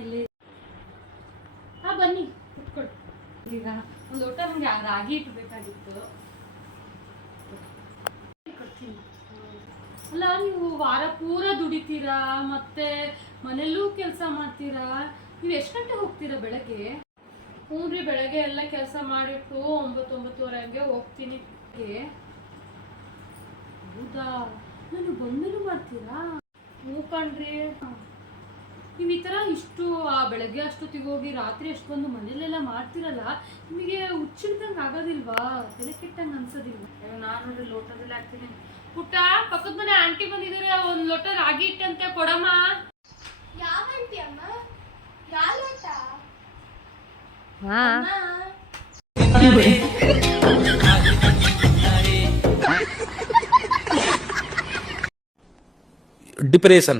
ಇಲ್ಲಿ ಬನ್ನಿ ಕುತ್ಕೊಳ್ಳಿ. ಈಗ ಒಂದು ಲೋಟ ನಮ್ಗೆ ರಾಗಿ ಇಟ್ಬೇಕಾಗಿತ್ತು. ಅಲ್ಲ, ನೀವು ವಾರ ಪೂರ ದುಡಿತೀರಾ, ಮತ್ತೆ ಮನೆಯಲ್ಲೂ ಕೆಲಸ ಮಾಡ್ತೀರಾ. ನೀವು ಎಷ್ಟು ಗಂಟೆ ಹೋಗ್ತೀರಾ ಬೆಳಗ್ಗೆ? ಹ್ಞೂ ರೀ, ಬೆಳಗ್ಗೆ ಎಲ್ಲ ಕೆಲಸ ಮಾಡಿಟ್ಟು 9-9:30 ಹಂಗೆ ಹೋಗ್ತೀನಿ. ಹೌದಾ? ನಾನು ಬಂದ್ಮೇಲೂ ಮಾಡ್ತೀರಾ? ಹ್ಞೂ ಕಣ್ರಿ. ನೀವು ಈ ಥರ ಇಷ್ಟು ಬೆಳಗ್ಗೆ ಅಷ್ಟೊತ್ತಿಗೆ ಹೋಗಿ ರಾತ್ರಿ ಅಷ್ಟು ಬಂದು ಮನೇಲೆಲ್ಲ ಮಾಡ್ತಿರಲ್ಲ, ನಿಮಗೆ ಹುಚ್ಚಿಡ್ದಂಗೆ ಆಗೋದಿಲ್ವಾ? ತಲೆ ಕೆಟ್ಟಂಗೆ ಅನ್ಸೋದಿಲ್ವ? ನಾನು ನೋಡ್ರಿ ಲೋಟದಲ್ಲಿ ಹಾಕ್ತೀನಿ. ಪುಟ್ಟ, ಪಕ್ಕದ ಮನೆ ಆಂಟಿ ಬಂದಿದ್ದಾರೆ, ಒಂದು ಲೋಟ ರಾಗಿ ಇಟ್ಟಂತೆ ಕೊಡಮ್ಮ. ಯಾವ ಆಂಟಿ ಅಮ್ಮ? ಯಾವ ಲೋಟ? डिप्रेशन